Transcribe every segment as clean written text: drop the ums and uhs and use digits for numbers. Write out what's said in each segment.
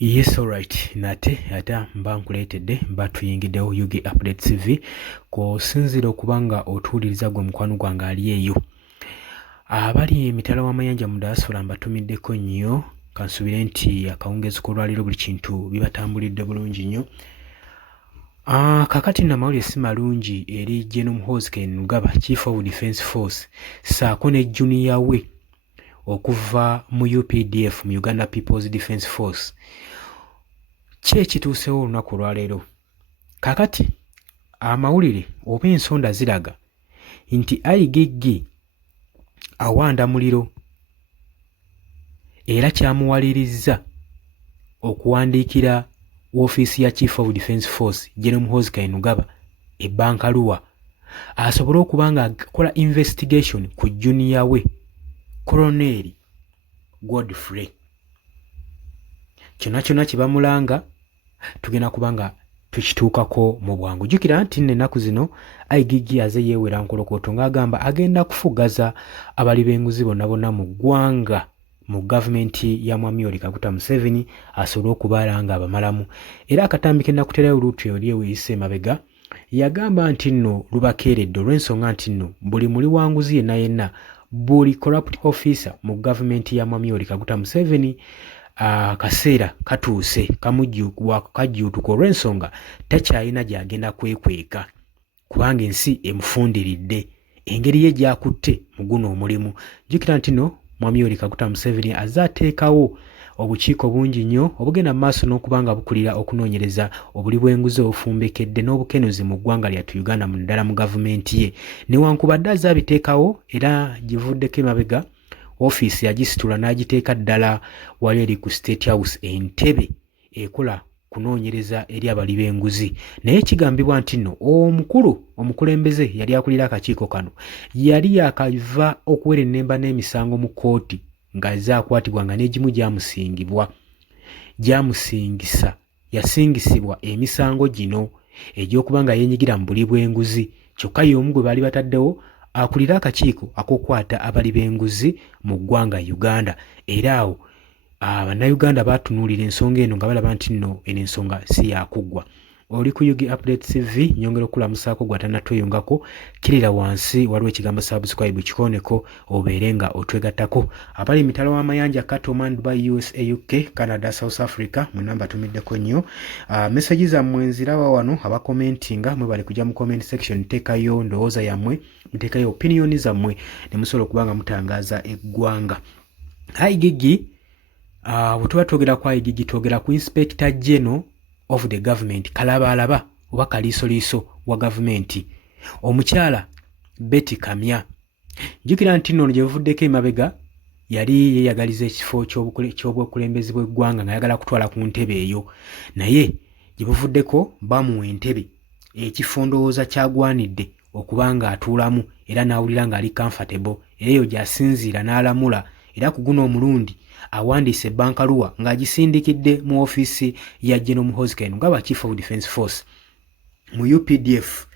Yes, alright. Nate ata mba nkuleetedde mba tuyingiddewo UG Update TV kw'osinzira okuba nga otuwuliriza gwe mukwano gwange ali eyo. Abali emitala w'amayanja mu diaspora mbatumiddeko nnyo kansubire nti akawungeezi k'olwaleero buli kintu bibatambulidde bulungi nnyo. Kakati namawulire si malungi eri General Muhoozi Kainerugaba, Chief of Defence Force, ssaako ne junior we okuva mu UPDF mu Uganda People's Defence Force. Ki ekituusewo olunaku olwaleero? Kakati amawulire oba ensonda ziraga nti IGG awanda muliro era kyamuwalirizza okuwandiikira woofiisi ya Chief of Defence Force General Muhoozi Kainerugaba ebbankaluwa asobole okuba nga akola investigation ku junior we Colonel Godfrey. Kyonna kye bamulanga tugenda kubanga tukituukako mu bwangu. Jjukira nti n'ennaku zino IGG aze yeewera nkolokooto ng'agamba agenda kufugaza abali b'enguzi bonna mu ggwanga mu gavumenti ya Mwami Yoweri Kaguta Museveni asobole okubaala nga abamalamu. Era akatambi ke nakuterayo luutu yoli eweeyise emabega yagamba nti nno lubakeeredde olw'ensonga nti nno buli muli wanguzi yenna buli corrupt officer mu gavumenti ya Mwami Yoweri Kaguta Museveni kaseera katuuse kajjuutuka olw'ensonga takyalina gy'agenda kwekweka kubanga ensi emufundiridde engeri ye gy'akutte mu guno omulimu. Jjukira nti no Mwami Yoweri Kaguta Museveni azze ateekawo obukiiko bungi nnyo obugenda mu maaso n'okuba nga bukulira okunoonyereza obuli bw'enguzi obufumbekedde n'obukenuzi mu ggwanga lyattu Uganda mu ddala mu gavumenti ye. Newankubadde azze abiteekawo era givuddeko emabega ofiisi yagisitula n'agiteeka ddala wali eri ku State House Entebbe ekola kunoonyereza eri abali b'enguzi. Naye kigambibwa nti nno omukulembeze yali akulira akakiiko kano yali yakava okuwera ennemba n'emisango mu kkooti nga zaakwatibwanga n'egimu yasingisibwa emisango gino egy'okuba nga yeenyigira mu buli bw'enguzi. Kyokka y'omu gwe baali bataddewo akulira akakiiko ak'okwata abali b'enguzi mu ggwanga Uganda. Era awo bannayuganda baatunuulira ensonga eno nga balaba nti nno eno ensonga si yakuggwa. Oli ku UG Update TV nyongera okulamusaako gw'atannatweyungako kirira wansi waliwo ekigambo subscribe kikooneko obeere nga otwegattako. Abali emitala w'amayanja Cattleman, Dubai, USA, UK, Canada, South Africa mwenna mbatumiddeko nnyo. Message zammwe nzirawa wano abakomentinga mwe bali kujja mu comment section nteekayo ndowooza yammwe muteekayo opinion zammwe ne musobola okuba nga mutangaaza eggwanga. IGG bwe tuba twogera ku IGG twogera ku Inspector General of the government, kalabalaba oba kaliisoliiso wa gavumenti, omukyala Betty Kamya. Jjukira nti nno gye buvuddeko emabega yali yeeyagaliza ekifo ky'obwekulembezi bw'eggwanga ng'ayagala kutwala ku ntebe eyo, naye gye buvuddeko bamuwa entebe ekifo ndowooza kyagwanidde okuba nga atuulamu era n'awulira ng'ali comfortable, era eyo gy'asinziira n'alamula. Era ku guno omulundi awandiise ebbankaluwa ng'agisindikidde mu ofiisi ya General Muhoozi Kainerugaba, Chief of Defence Force mu UPDF.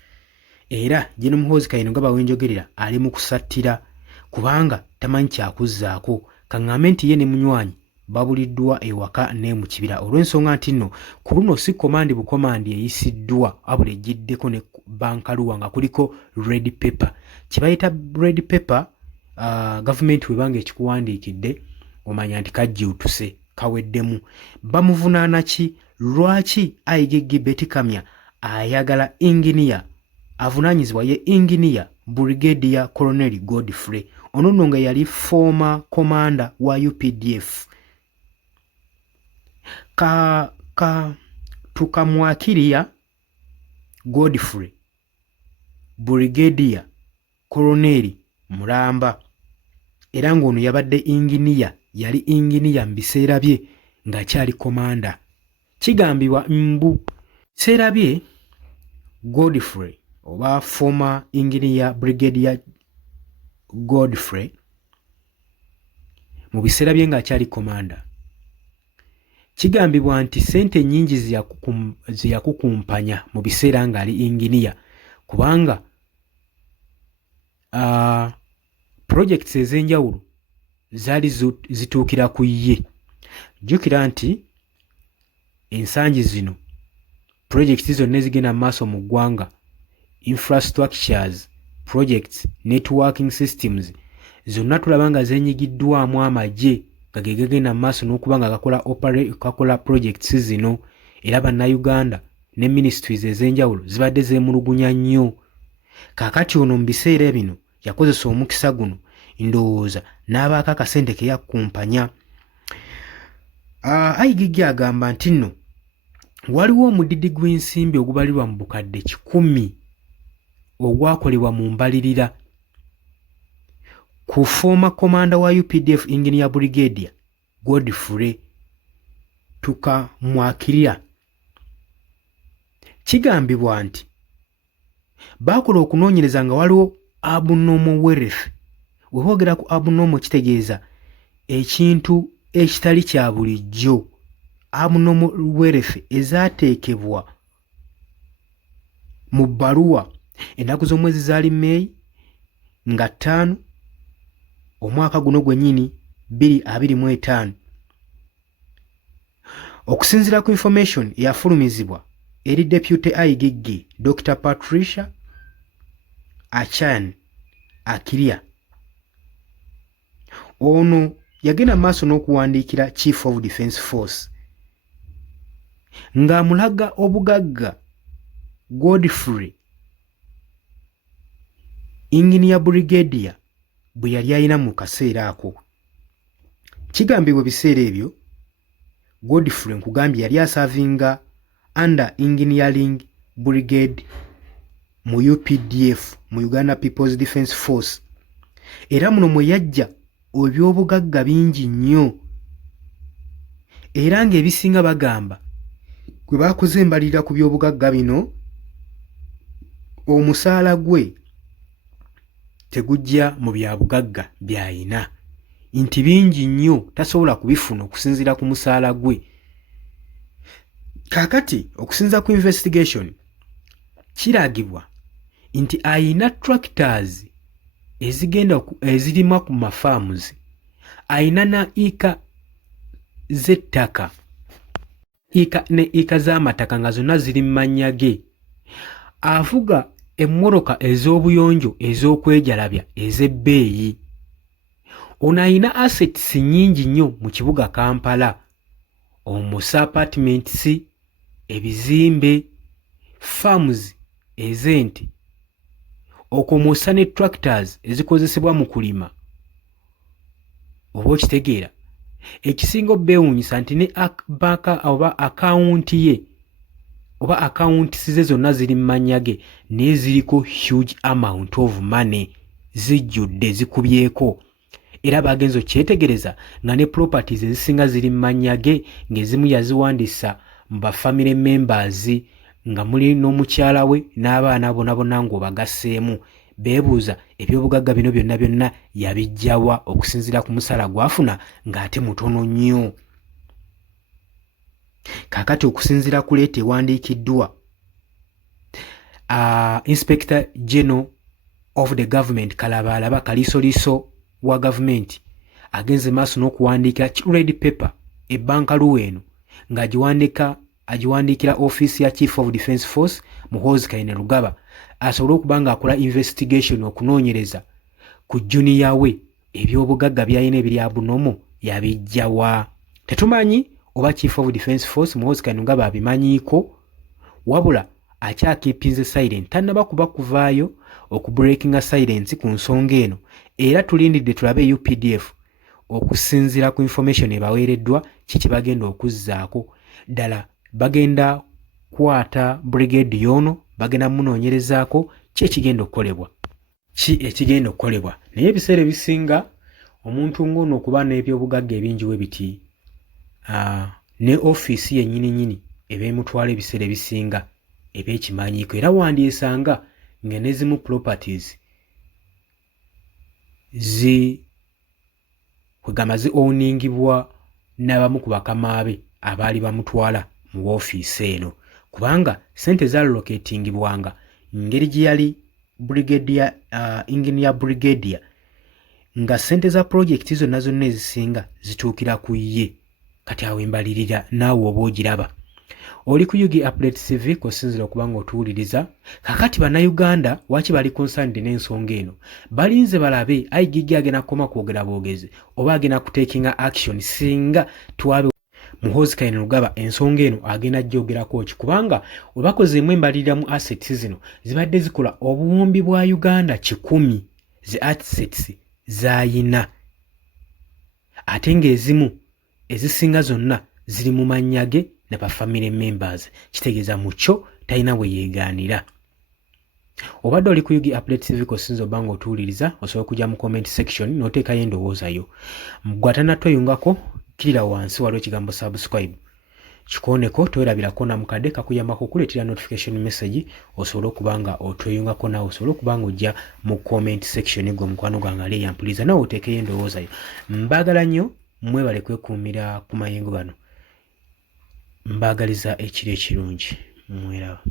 Era General Muhoozi Kainerugaba wenjogerera ali mu kusattira kubanga tamanyi kyakuzzaako. Kaŋŋambe nti ye ne munywanyi babuliddwa ewaka ne mu kibira olw'ensonga nti nno ku luno si komandi bukomandi eyisiddwa wabula ejjiddeko ne bankaluwa nga kuliko red paper. Kye bayita red paper gavumenti webanga ekikuwandiikidde omanya nti kajjuutuse kaweddemu. Bamuvunaana ki? Lwaki IGG Betty Kamya ayagala inginiya avunaanyizibwa ye inginiya Brigadier Colonel Godfrey, ono nno nga yali former commander wa UPDF. Tukamwakiriya Godfrey Brigadier Colonel mulamba, era ng'ono yabadde inginiya, yali inginiya mu biseera bye ng'akyali komanda. Kigambibwa mbu biseera bye Godfrey oba former inginiya Brigadier Godfrey mu biseera bye ng'akyali komanda, kigambibwa nti ssente nnyingi ze yakukumpanya mu biseera ng'ali inginiya kubanga projects ez'enjawulo zaali zituukira ku ye. Jjukira nti ensangi zino projekiti zonna ezigenda mu maaso mu ggwanga, infrastructures, projects, networking systems, zonna tulaba nga zeenyigiddwamu amagye nga ge gagenda mu maaso n'okuba nga gakola projects zino, era bannayuganda ne ministries ez'enjawulo zibadde zeemulugunya nnyo. Kaakati ono mu biseera bino yakozesa omukisa guno, ndowooza n'abaako akasente ke yakkumpanya. IGG agamba nti nno waliwo omudidi gw'ensimbi ogubalirwa mu bukadde 100 ogwakolebwa mu mbalirira ku former commander wa UPDF Engineer Brigadier Godfrey Tukamwakirya. Kigambibwa nti baakola okunoonyereza nga waliwo abnormal wealth. We boogera ku abnormal kitegeeza ekintu ekitali kya bulijjo, abnormal wealth ezaateekebwa mu bbaluwa ennaku z'omwezi zaali May nga 5 omwaka guno gwennyini 2025. Okusinziira ku information eyafulumizibwa eri Deputy IGG Dr. Patricia Achan Akirya, ono yagenda maaso n'okuwandiikira Chief of Defence Force ng'amulaga obugagga Godfrey Engineer Brigadier bwe yali alina mu kaseera ako. Kigambibwa ebiseera ebyo Godfrey nkugambye yali asaavinga under Engineering Brigade mu UPDF, mu Uganda People's Defence Force, era muno mwe yajja ebyobugagga bingi nnyo, era ng'ebisinga bagamba gwe baakoze embalirira ku byobugagga bino omusaala gwe tegujja mu bya bugagga by'ayina, nti bingi nnyo tasobola kubifuna okusinziira ku musaala gwe. Kaakati okusinziira ku investigation kiragibwa nti ayina tractors ezirima ku mafarms, ayina na eka z'ettaka, ne eka z'amataka nga zonna ziri mu mannya ge, avuga emmoroka ez'obuyonjo ez'okwejalabya ez'ebbeeyi. Ono ayina assets nnyingi nnyo mu kibuga Kampala, omusa apartments, ebizimbe, farms ez'ente, okomosa ne tractors ezikozesebwa mu kulima. Oba okitegeera, ekisinga obbeewuunyisa nti ne banka oba akawunti ye oba akawunti ze zonna ziri mu mannya ge naye ziriko huge amount of money, zijjudde zikubyeko, era bagenzo kyetegereza nga ne properties ezisinga ziri mu mannya ge, ng'ezimu yaziwandiisa mu bafamily members nga muli n'omukyala we n'abaana bonna ng'obagasseemu. Beebuuza ebyobugagga bino byonna yabiggyawa okusinziira ku musala gwafuna ng'ate mutono nnyo. Kaakati okusinziira ku leeta ewandiikiddwa Inspector General of the Government Kalabalaba Kalisoliso wa gavumenti agenze maaso n'okuwandiikira red paper ebbankaluwa eno ng'agiwandiikira ofiisi ya Chief of Defence Force Muhoozi Kainerugaba asobole okuba ng'akola investigation okunoonyereza ku junior we ebyobugagga by'alina ebiri abunomo yabiggyawa. Tetumanyi oba Chief of Defence Force Muhoozi Kainerugaba abimanyiiko, wabula akyakiipinze silent, tannaba kuba kuvaayo okubreakinga silence ku nsonga eno, era tulindidde tulabe UPDF okusinziira ku information ebaweereddwa kiki bagenda okuzzaako. Ddala bagenda kwata brigade yono, bagenda munoonyerezaako ki ekigenda okukolebwa. Naye ebiseera ebisinga omuntu ng'ono okuba n'ebyobugagga ebingi we biti ne ofiisi yennyini ebeemutwala ebiseera ebisinga eby'ekimanyiiko, era wandyesanga nga n'ezimu properties kwegamba zi-owningibwa n'abamu ku bakamaabe abaali bamutwala mu ofiisi eno, kubanga ssente zaallocatingibwanga ngeri gye yali Engineer Brigadier, nga ssente za projekiti zonna ezisinga zituukira ku ye. Kati awo embalirira naawe oba ogiraba. oli ku Yugi Update TV kusinzira okubanga otuwuliriza. Kakati bannayuganda waki bali concerned n'ensonga eno, balinze balabe IGG agenda kukoma kwogera bwogezi oba agenda kutekinga action singa twabe Muhoozi Kainerugaba ensonga eno agenda gyogerako ki, kubanga we bakozeemu embalirira mu assets zino zibadde zikola obuwumbi bwa Uganda 100 zi assets zayina, ate ng'ezimu ezisinga zonna ziri mu mannya ge ne ba family members, kitegeeza mucho talina bwe yeegaanira. Obadde oli ku Yugi Update TV kosinza obanga otuwuliriza, osobola okujja mu comment section n'oteekayo endowooza yo. Ggwe atannatweyungako kirira wansi waliwo ekigambo subscribe, kikooneko twerabirako na mukadde kakuyambako okuleetera notification message osobole okubanga otweyungako nawe osobole okubanga ojja mu comment section gwe mukwano gwange ali eyampuliriza nawe oteekeyo endowooza yo. Mbaagala nnyo, mwebale kwekuumira ku mayengo gano. Mbaagaliza ekiro ekirungi. Mweraba.